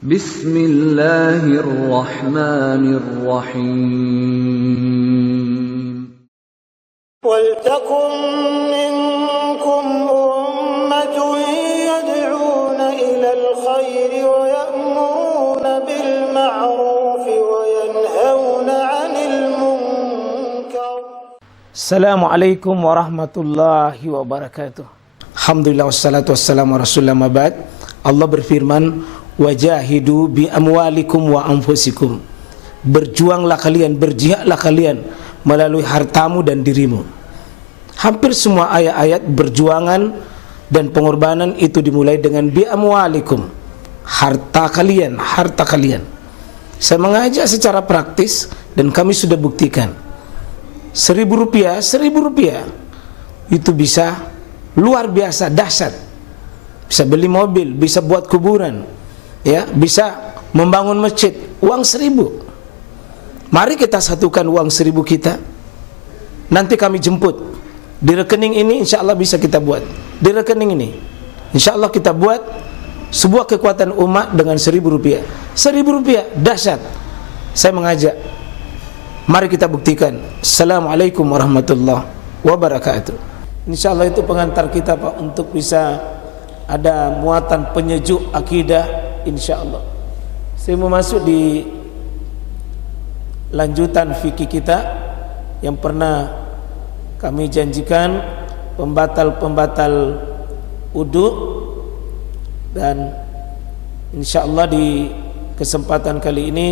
Bismillahirrahmanirrahim. وَلْتَكُنْ مِنْكُمْ أُمَّةٌ يَدْعُونَ إِلَى الْخَيْرِ وَيَأْمُرُونَ بِالْمَعْرُوفِ وَيَنْهَوْنَ عَنِ الْمُنْكَرِ. Assalamualaikum warahmatullahi wabarakatuh. Alhamdulillah wassalatu wassalamu rasulullah mabad. Allah berfirman, wajahidu bi amwalikum wa anfusikum. Berjuanglah kalian, berjihadlah kalian melalui hartamu dan dirimu. Hampir semua ayat-ayat berjuangan dan pengorbanan itu dimulai dengan bi amwalikum, harta kalian, harta kalian. Saya mengajak secara praktis dan kami sudah buktikan. Rp1.000 itu bisa luar biasa dahsyat. Bisa beli mobil, bisa buat kuburan, ya, bisa membangun masjid. Uang 1.000. Mari kita satukan uang 1.000 kita. Nanti kami jemput di rekening ini, insya Allah bisa kita buat. Di rekening ini, insya Allah kita buat sebuah kekuatan umat dengan Rp1.000. Rp1.000 dahsyat. Saya mengajak, mari kita buktikan. Assalamualaikum warahmatullahi wabarakatuh. Insya Allah itu pengantar kita, Pak, untuk bisa ada muatan penyejuk akidah, insya Allah. Saya mau masuk di lanjutan fikih kita yang pernah kami janjikan, pembatal-pembatal wudu, dan insya Allah di kesempatan kali ini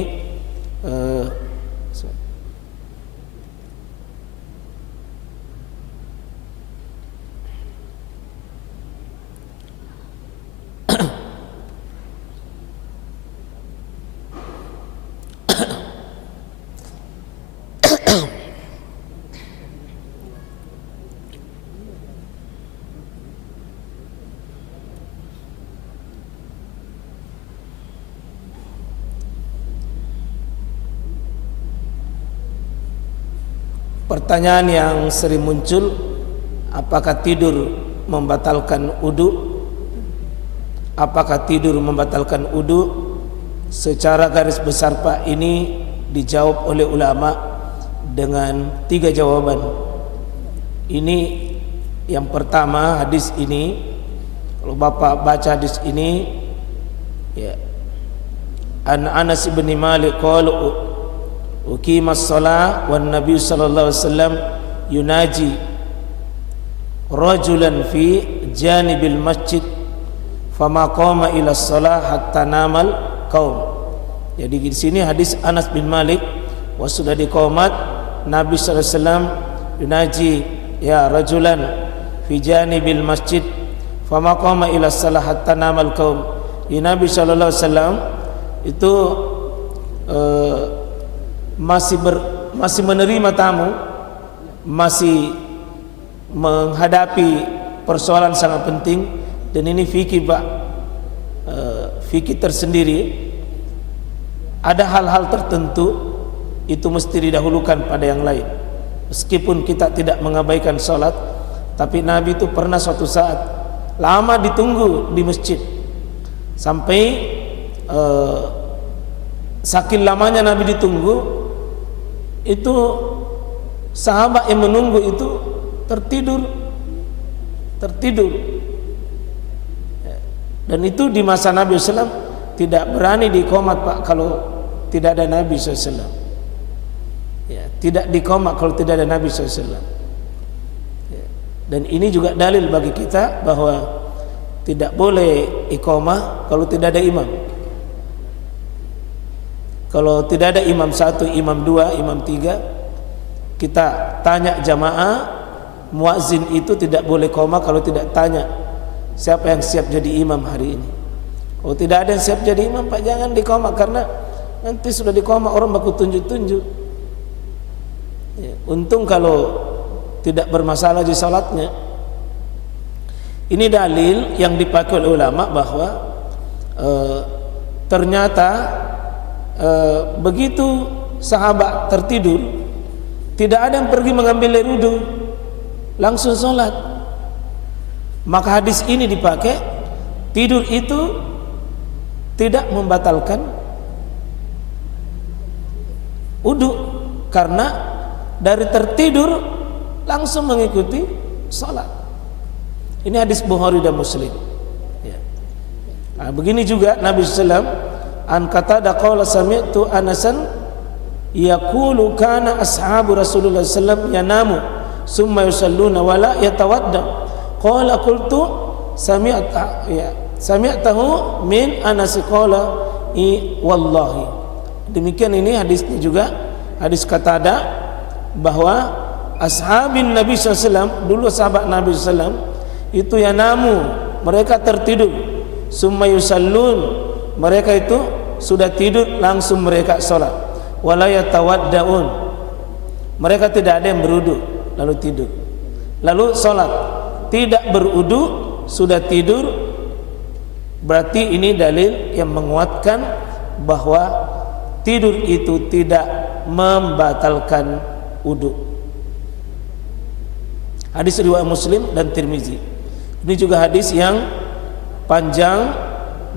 pertanyaan yang sering muncul, apakah tidur membatalkan wudu? Apakah tidur membatalkan wudu? Secara garis besar, Pak, ini dijawab oleh ulama dengan 3 jawaban. Ini yang pertama, hadis ini, kalau Bapak baca hadis ini, ya, An Anas bin Malik qala uqimas shalah wan nabiy sallallahu alaihi wasallam yunaji rajulan fi janibil masjid fama qama ila shalah hatta namal qaum. Jadi di sini hadis Anas bin Malik, wa sudah diqomat Nabi sallallahu alaihi wasallam yunaji ya rajulan fi janibil masjid fama qama ila shalah hatta namal qaum. Ya, Nabi sallallahu alaihi wasallam itu masih menerima tamu, masih menghadapi persoalan sangat penting. Dan ini fikih, Pak, fikih tersendiri. Ada hal-hal tertentu itu mesti didahulukan pada yang lain. Meskipun kita tidak mengabaikan sholat, tapi Nabi itu pernah suatu saat lama ditunggu di masjid, sampai saking lamanya Nabi ditunggu, itu sahabat yang menunggu itu tertidur. Dan itu di masa Nabi SAW tidak berani diqomat, Pak, kalau tidak ada Nabi SAW. Ya, tidak diqomat kalau tidak ada Nabi SAW. Ya, dan ini juga dalil bagi kita bahwa tidak boleh iqamah kalau tidak ada imam. Kalau tidak ada imam 1, imam 2, imam 3, kita tanya jamaah, muazzin itu tidak boleh qoma kalau tidak tanya siapa yang siap jadi imam hari ini. Kalau tidak ada yang siap jadi imam, Pak, jangan diqoma, karena nanti sudah diqoma orang baku tunjuk-tunjuk. Ya, untung kalau tidak bermasalah di salatnya. Ini dalil yang dipakai oleh ulama bahwa ternyata begitu sahabat tertidur, tidak ada yang pergi mengambil air wudu, langsung sholat. Maka hadis ini dipakai, tidur itu tidak membatalkan wudu, karena dari tertidur langsung mengikuti salat. Ini hadis Bukhari dan Muslim. Ya. Nah, begini juga Nabi SAW an Qatadah qala sami'tu Anasan yaqulu kana ashabu Rasulullah sallallahu yanamu summa yusalluna wala yatawadda. Qala qultu sami'tahu min Anas qala wallahi. Demikian ini hadisnya juga hadis Qatadah bahwa ashabin Nabi SAW, dulu sahabat Nabi SAW itu yanamu, mereka tertidur, summa yusallun, mereka itu sudah tidur langsung mereka sholat, wala yatawaddaun, mereka tidak ada yang berudu lalu tidur lalu sholat, tidak berudu sudah tidur. Berarti ini dalil yang menguatkan bahwa tidur itu tidak membatalkan wudu. Hadis riwayat Muslim dan Tirmizi. Ini juga hadis yang panjang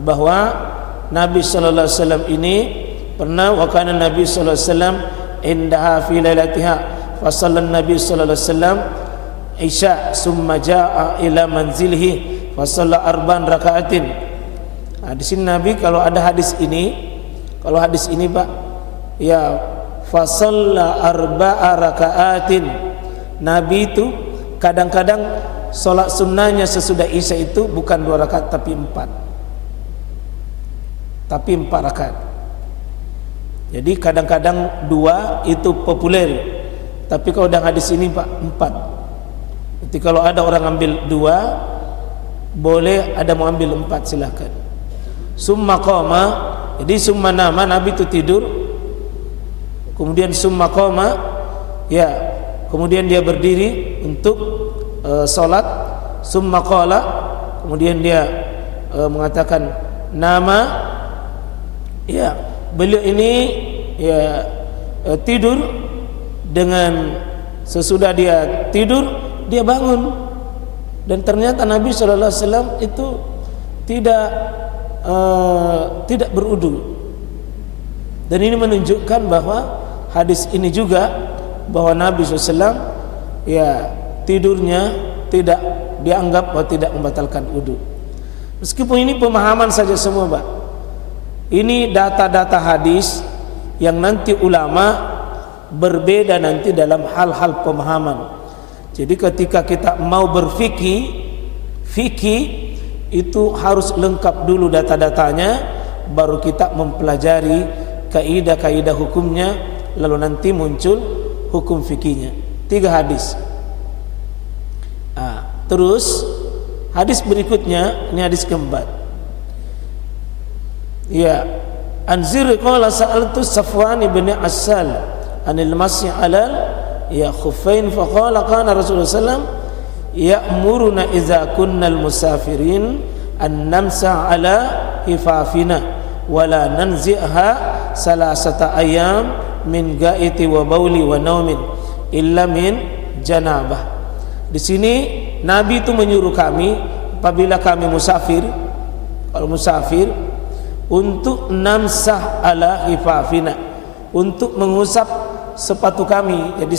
bahwa Nabi sallallahu alaihi wasallam ini pernah wa kana Nabi sallallahu alaihi wasallam indaha fi lailatiha fa sallan Nabi sallallahu alaihi wasallam isya summa jaa ila manzilihi fa shalla arba'an raka'atin. Nah, di sini Nabi kalau ada hadis ini, kalau hadis ini Pak, ya fa shalla arba'a raka'atin. Nabi itu kadang-kadang sholat sunnahnya sesudah isya itu bukan 2 rakaat tapi 4 rakaat. Jadi kadang-kadang 2 itu populer, tapi kalau dalam hadis ini Pak 4. Jadi kalau ada orang ambil 2 boleh, ada mau ambil 4 silahkan. Summa qama, jadi summa nama, Nabi itu tidur, kemudian summa qama, ya kemudian dia berdiri untuk sholat, summa qala, kemudian dia mengatakan nama, ya beliau ini ya tidur, dengan sesudah dia tidur dia bangun, dan ternyata Nabi SAW itu tidak berudu. Dan ini menunjukkan bahwa hadis ini juga bahwa Nabi SAW ya tidurnya tidak dianggap bahwa tidak membatalkan wudu. Meskipun ini pemahaman saja semua Pak, ini data-data hadis yang nanti ulama berbeda nanti dalam hal-hal pemahaman. Jadi ketika kita mau berfikih, itu harus lengkap dulu data-datanya, baru kita mempelajari kaidah-kaidah hukumnya, lalu nanti muncul hukum fikihnya. 3 hadis. Terus hadis berikutnya, ini hadis keempat. Ya, anzir qala sa'altu Safwan ibn Asal anil masyi alal ya khuffain fa qala kana Rasulullah sallam ya'muruna idza kunnal musafirin an namsa ala hifafina wala nanzi'ha salasata ayyam min gaiti wa bauli wa naumin illa min janabah. Di sini Nabi itu menyuruh kami apabila kami musafir, kalau musafir, untuk namsah ala hifafina, untuk mengusap sepatu kami. Jadi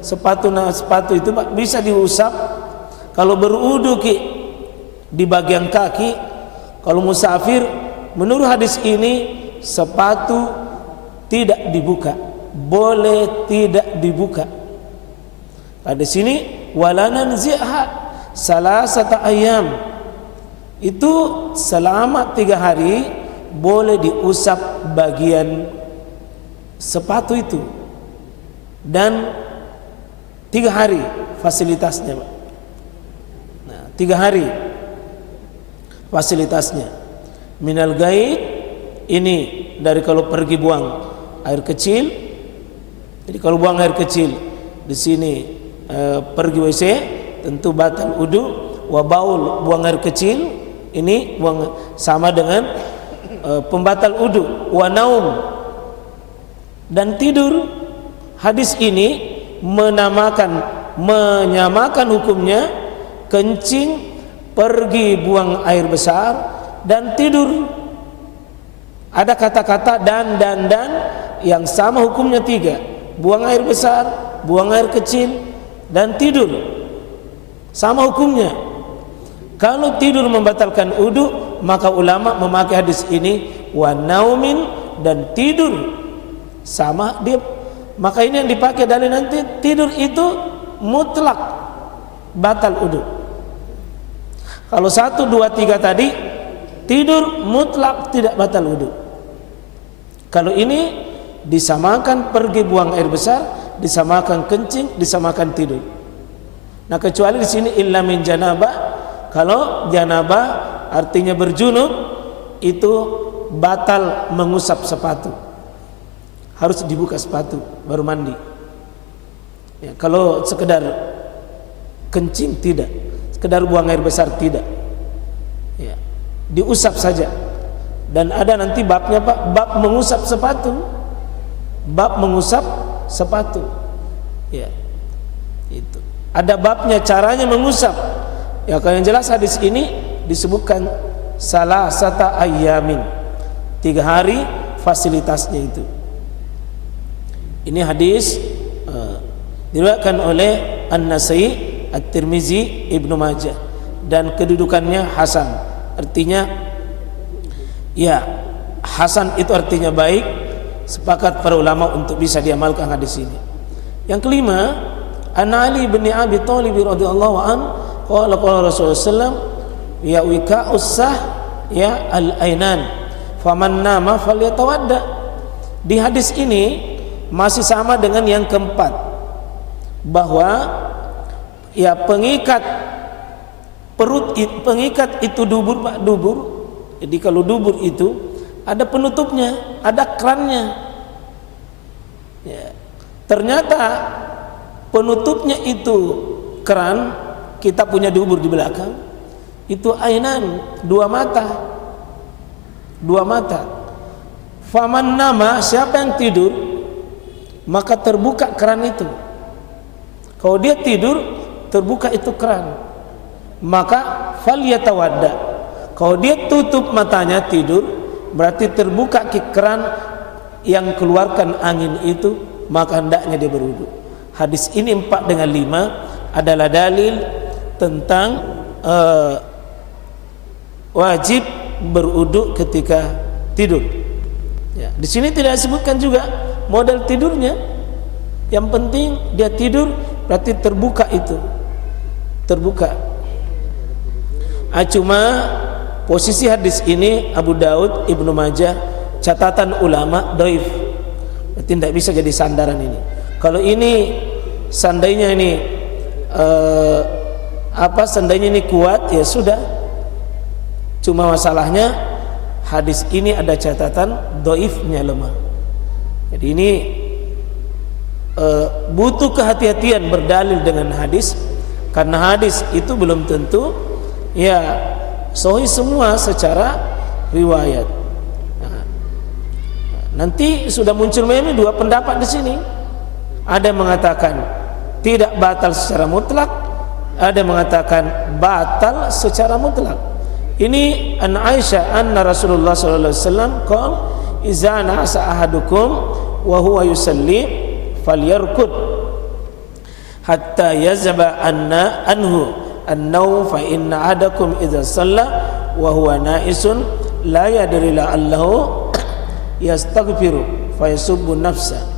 sepatu itu bisa diusap. Kalau berudu di bagian kaki, kalau musafir, menurut hadis ini sepatu tidak dibuka, boleh tidak dibuka. Pada sini walanan zi'ha salasata ayyam, itu selama 3 hari boleh diusap bagian sepatu itu, dan 3 hari fasilitasnya Pak. Nah, 3 hari fasilitasnya. Minal gait, ini dari kalau pergi buang air kecil. Jadi kalau buang air kecil di sini pergi WC tentu batal wudu. Wa baul, buang air kecil, ini buang sama dengan pembatal wudu. Wa naum, dan tidur. Hadis ini menyamakan hukumnya kencing, pergi buang air besar, dan tidur. Ada kata-kata dan yang sama hukumnya 3. Buang air besar, buang air kecil, dan tidur. Sama hukumnya. Kalau tidur membatalkan wudu, maka ulama memakai hadis ini wa naumin, dan tidur sama dia. Maka ini yang dipakai dalil nanti, tidur itu mutlak batal wudu. Kalau 1, 2, 3 tadi tidur mutlak tidak batal wudu. Kalau ini disamakan pergi buang air besar, disamakan kencing, disamakan tidur. Nah, kecuali di sini illa min janabah. Kalau janabah artinya berjunub, itu batal mengusap sepatu. Harus dibuka sepatu baru mandi. Ya, kalau sekedar kencing tidak, sekedar buang air besar tidak. Ya, diusap saja. Dan ada nanti babnya Pak, bab mengusap sepatu. Bab mengusap sepatu. Ya. Itu. Ada babnya, caranya mengusap. Ya, kalau yang jelas hadis ini disebutkan salasata ayyamin. 3 hari fasilitasnya itu. Ini hadis diriwayatkan oleh An-Nasai, At-Tirmizi, Ibnu Majah, dan kedudukannya hasan. Artinya ya, hasan itu artinya baik. Sepakat para ulama untuk bisa diamalkan hadis ini. Yang kelima, An Ali bin Abi Thalib radhiyallahu an qala Rasulullah sallallahu ya wika usah ya al-ainan faman nama falyatawadda. Di hadis ini masih sama dengan yang keempat, bahwa ya pengikat perut, pengikat itu dubur Pak, dubur. Jadi kalau dubur itu ada penutupnya, ada kerannya. Ya. Ternyata penutupnya itu keran, kita punya dubur di belakang. Itu ainan, 2 mata. 2 mata. Faman nama, siapa yang tidur, maka terbuka keran itu. Kalau dia tidur, terbuka itu keran, maka falyatawadda. Kalau dia tutup matanya tidur, berarti terbuka keran yang keluarkan angin itu, maka hendaknya dia berwudu. Hadis ini 4 dengan 5 adalah dalil tentang wajib berwudu ketika tidur. Ya, di sini tidak disebutkan juga model tidurnya. Yang penting dia tidur, berarti terbuka itu, terbuka. Cuma posisi hadis ini Abu Daud, Ibnu Majah, catatan ulama dhaif. Berarti tidak bisa jadi sandaran ini. Kalau ini seandainya ini seandainya ini kuat, ya sudah. Cuma masalahnya hadis ini ada catatan dhaifnya, lemah. Jadi ini butuh kehati-hatian berdalil dengan hadis, karena hadis itu belum tentu ya sahih semua secara riwayat. Nah, nanti sudah muncul memang 2 pendapat di sini. Ada yang mengatakan tidak batal secara mutlak, ada yang mengatakan batal secara mutlak. Ini an Aisyah anna Rasulullah sallallahu alaihi wasallam qala iza na'asa ahadukum wa huwa yusalli falyarkud hatta yazba anhu an-naum fa inna ahadakum idza shalla wa huwa na'isun la yadri la'allahu yastaghfiru fa yasubbu nafsa.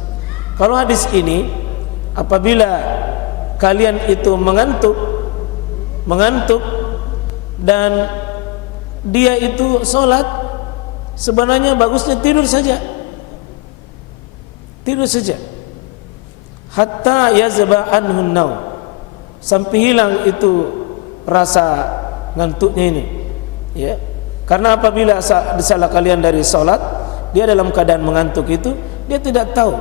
Kalau hadis ini, apabila kalian itu mengantuk dan dia itu sholat, sebenarnya bagusnya tidur saja. Tidur saja. Hatta yazba anhu an-naum, sampai hilang itu rasa ngantuknya ini. Ya. Karena apabila salah kalian dari sholat, dia dalam keadaan mengantuk itu, dia tidak tahu.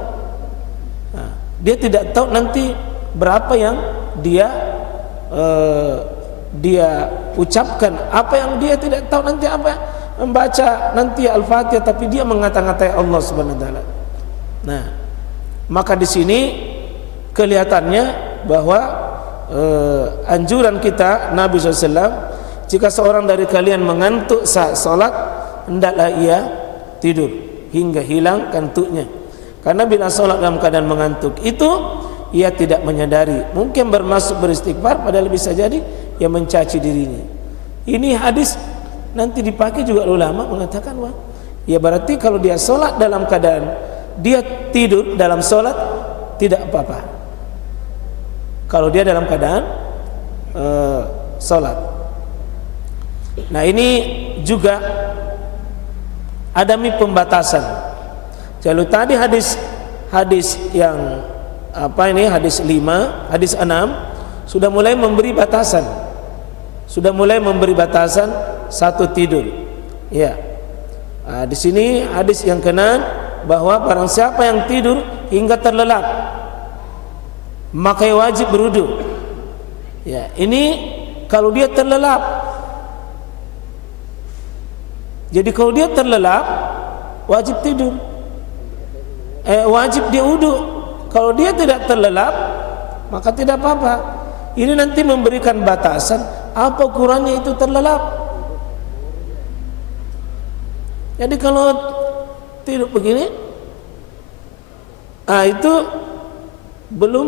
Nah, dia tidak tahu nanti berapa yang dia ucapkan, apa yang dia tidak tahu nanti, apa membaca nanti Al-Fatihah tapi dia mengata-ngatai Allah Subhanahu wa taala. Nah, maka di sini kelihatannya bahwa anjuran kita Nabi SAW, jika seorang dari kalian mengantuk saat sholat, hendaklah ia tidur hingga hilang kantuknya. Karena bila sholat dalam keadaan mengantuk itu ia tidak menyadari, mungkin bermaksud beristighfar padahal bisa jadi ia mencaci dirinya. Ini hadis nanti dipakai juga ulama mengatakan wah, ya berarti kalau dia sholat dalam keadaan dia tidur dalam sholat tidak apa-apa. Kalau dia dalam keadaan sholat. Nah ini juga adami pembatasan. Kalau tadi hadis yang hadis 5, hadis 6 sudah mulai memberi batasan. Sudah mulai memberi batasan satu tidur. Ya. Nah, di sini hadis yang ke-6 bahwa barang siapa yang tidur hingga terlelap maka wajib berwudu. Ya, ini kalau dia terlelap. Jadi kalau dia terlelap wajib tidur. Wajib dia wudu. Kalau dia tidak terlelap maka tidak apa-apa. Ini nanti memberikan batasan apa ukurannya itu terlelap. Jadi kalau tidur begini, itu belum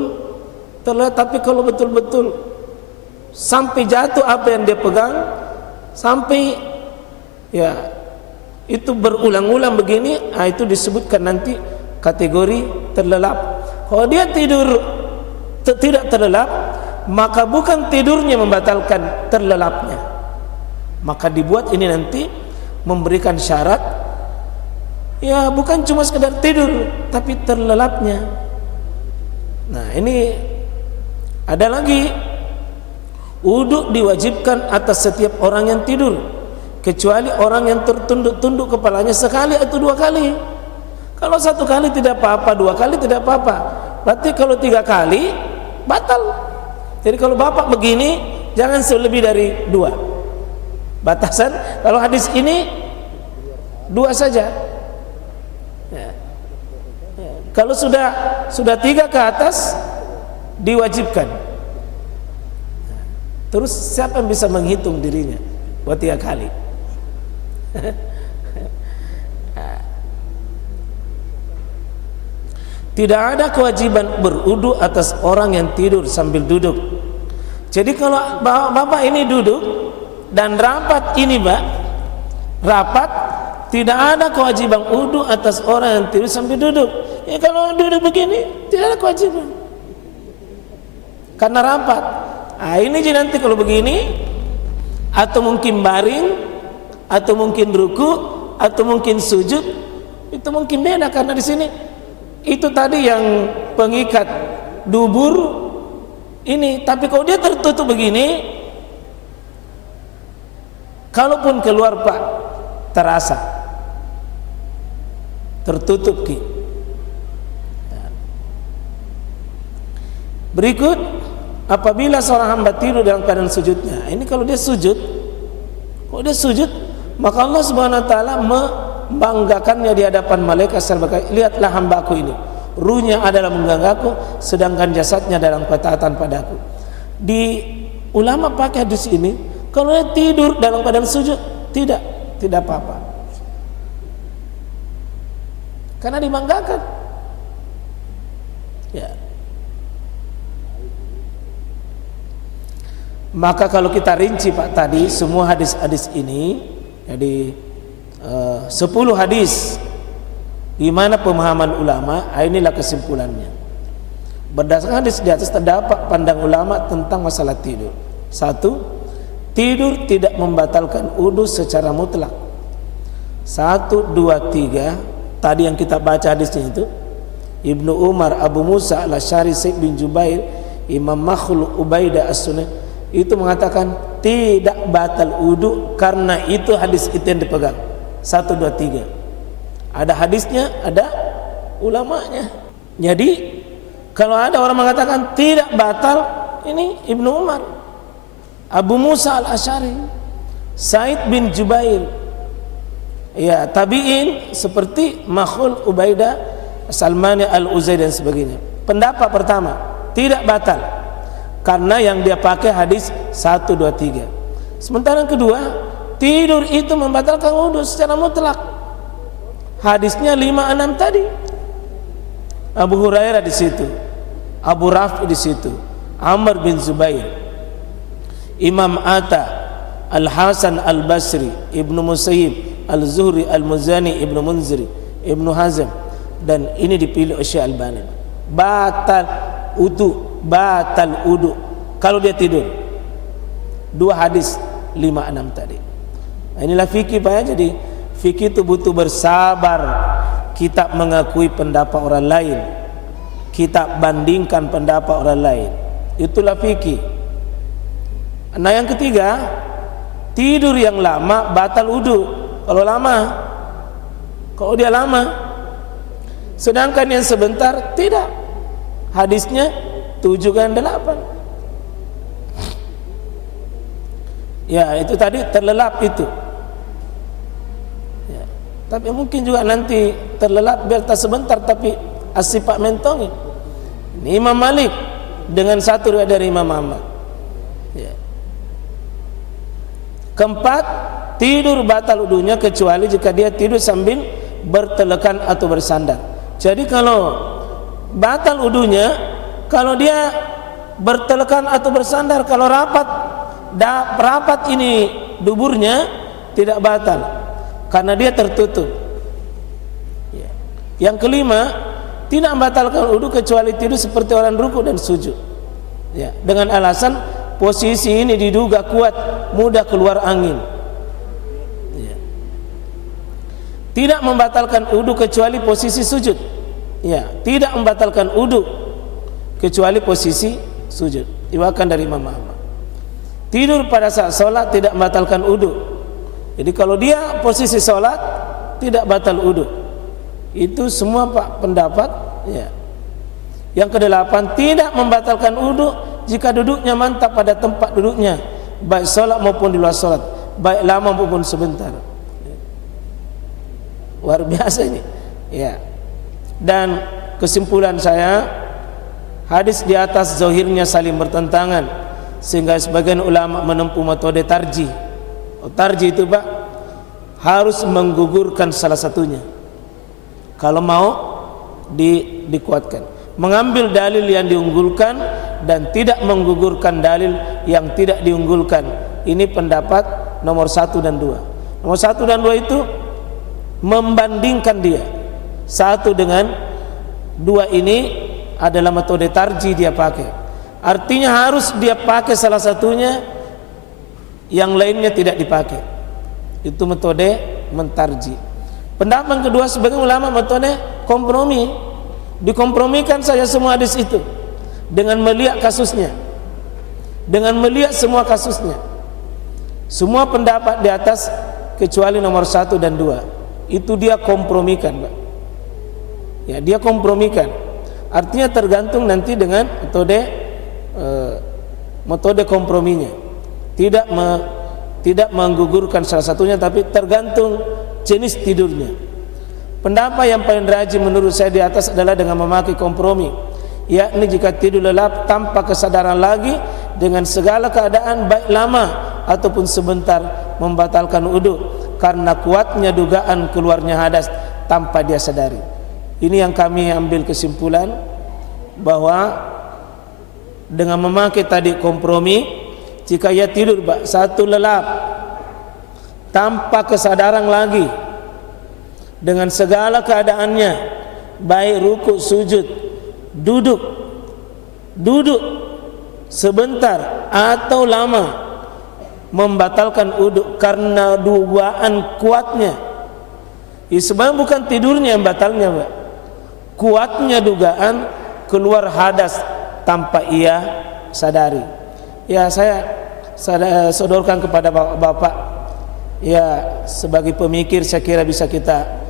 terlelap. Tapi kalau betul-betul sampai jatuh apa yang dia pegang, sampai ya itu berulang-ulang begini, itu disebutkan nanti kategori terlelap. Kalau dia tidur tidak terlelap, maka bukan tidurnya membatalkan terlelapnya, maka dibuat ini nanti memberikan syarat, ya bukan cuma sekedar tidur tapi terlelapnya. Nah ini ada lagi, wudu diwajibkan atas setiap orang yang tidur kecuali orang yang tertunduk-tunduk kepalanya sekali atau 2 kali. Kalau 1 kali tidak apa-apa, 2 kali tidak apa-apa. Berarti kalau 3 kali batal. Jadi kalau bapak begini jangan selebih dari 2. Batasan kalau hadis ini 2 saja. Ya. Ya. Kalau sudah 3 ke atas diwajibkan. Terus siapa yang bisa menghitung dirinya buat 3 kali? Tidak ada kewajiban berwudu atas orang yang tidur sambil duduk. Jadi kalau bapak ini duduk dan rapat ini rapat, tidak ada kewajiban wudu atas orang yang tidur sambil duduk. Ya kalau duduk begini tidak ada kewajiban karena rapat. Ini jadi nanti kalau begini, atau mungkin baring, atau mungkin ruku, atau mungkin sujud, itu mungkin beda karena di sini itu tadi yang pengikat dubur ini, tapi kalau dia tertutup begini, kalaupun keluar Pak terasa tertutup ki. Berikut, apabila seorang hamba tidur dalam keadaan sujudnya, ini kalau dia sujud, maka Allah Subhanahu wa taala membanggakannya di hadapan malaikat sebagai, lihatlah hambaku ini, ruhnya adalah mengganggaku sedangkan jasadnya dalam ketaatan padaku. Di ulama pakai hadis ini, kalau dia tidur dalam keadaan sujud tidak apa-apa karena dibanggakan. Ya. Maka kalau kita rinci Pak tadi semua hadis-hadis ini, jadi 10 hadis di mana pemahaman ulama, inilah kesimpulannya. Berdasarkan hadis di atas terdapat pandang ulama tentang masalah tidur. 1, tidur tidak membatalkan wudu secara mutlak. 1, 2, 3 tadi yang kita baca hadisnya itu, Ibnu Umar, Abu Musa al-Asy'ari, Sa'id bin Jubair, Imam Makhluk, Ubaidah as-Sunni itu mengatakan tidak batal wudu karena itu hadis itu yang dipegang. 1, 2, 3 ada hadisnya, ada ulamanya. Jadi kalau ada orang mengatakan tidak batal, ini Ibnu Umar, Abu Musa al-Asy'ari, Sa'id bin Jubair, ya tabi'in seperti Makhul, Ubaidah, Salmani, Al-Uzair dan sebagainya. Pendapat pertama tidak batal karena yang dia pakai hadis 1, 2, 3. Sementara yang kedua, tidur itu membatalkan wudu secara mutlak. Hadisnya 5-6 tadi. Abu Hurairah di situ, Abu Rafi di situ, Amr bin Zubair, Imam Atta, Al-Hasan Al-Basri, Ibnu Musayyib, Al-Zuhri, Al-Muzani, Ibnu Munziri, Ibnu Hazm, dan ini dipilih oleh Syekh Albani. Batal udu kalau dia tidur. 2 hadis 5-6 tadi. Nah, inilah fikih Pak ya. Jadi fikih itu butuh bersabar. Kita mengakui pendapat orang lain, kita bandingkan pendapat orang lain. Itulah fikih. Nah yang ketiga, tidur yang lama batal wudu. Kalau dia lama, sedangkan yang sebentar tidak. Hadisnya 7 dan 8. Ya itu tadi terlelap itu ya. Tapi mungkin juga nanti terlelap biar tak sebentar tapi asifat mentongi. Ini Imam Malik dengan satu riwayat dari Imam Ahmad ya. Keempat, tidur batal wudunya kecuali jika dia tidur sambil bertelekan atau bersandar. Jadi kalau batal wudunya kalau dia bertelekan atau bersandar, kalau rapat ini duburnya tidak batal karena dia tertutup ya. Yang kelima, tidak membatalkan wudu kecuali tidur seperti orang ruku dan sujud ya, dengan alasan posisi ini diduga kuat, mudah keluar angin ya. Tidak membatalkan wudu kecuali posisi sujud ya, tidak membatalkan wudu kecuali posisi sujud. Diwakilkan dari Imam Ahmad. Tidur pada saat sholat tidak membatalkan wudu. Jadi kalau dia posisi sholat tidak batal wudu. Itu semua Pak pendapat ya. Yang kedelapan, tidak membatalkan wudu jika duduknya mantap pada tempat duduknya, baik sholat maupun di luar sholat, baik lama maupun sebentar. Luar biasa ini ya. Dan kesimpulan saya, hadis di atas zahirnya saling bertentangan sehingga sebagian ulama menempuh metode tarjih. Tarjih itu Pak harus menggugurkan salah satunya kalau mau dikuatkan, mengambil dalil yang diunggulkan dan tidak menggugurkan dalil yang tidak diunggulkan. Ini pendapat nomor 1 dan 2. Nomor 1 dan 2 itu membandingkan dia 1 dengan 2. Ini adalah metode tarjih dia pakai. Artinya harus dia pakai salah satunya, yang lainnya tidak dipakai. Itu metode mentarjih. Pendapat yang kedua sebagian ulama metode kompromi. Dikompromikan saja semua hadis itu dengan melihat kasusnya, dengan melihat semua kasusnya. Semua pendapat di atas kecuali nomor 1 dan 2 itu dia kompromikan Pak. Ya, dia kompromikan. Artinya tergantung nanti dengan metode komprominya, tidak menggugurkan salah satunya, tapi tergantung jenis tidurnya. Pendapat yang paling rajin menurut saya di atas adalah dengan memakai kompromi, yakni jika tidur lelap tanpa kesadaran lagi dengan segala keadaan baik lama ataupun sebentar membatalkan wudu karena kuatnya dugaan keluarnya hadas tanpa dia sadari. Ini yang kami ambil kesimpulan bahwa dengan memakai tadi kompromi, jika ia tidur 1 lelap tanpa kesadaran lagi dengan segala keadaannya, baik ruku, sujud, duduk sebentar atau lama, membatalkan wudu karena dugaan kuatnya. Sebenarnya bukan tidurnya yang batalnya Pak, kuatnya dugaan keluar hadas tanpa ia sadari. Ya saya sodorkan kepada bapak-bapak ya, sebagai pemikir saya kira bisa kita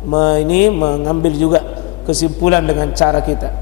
mengambil juga kesimpulan dengan cara kita.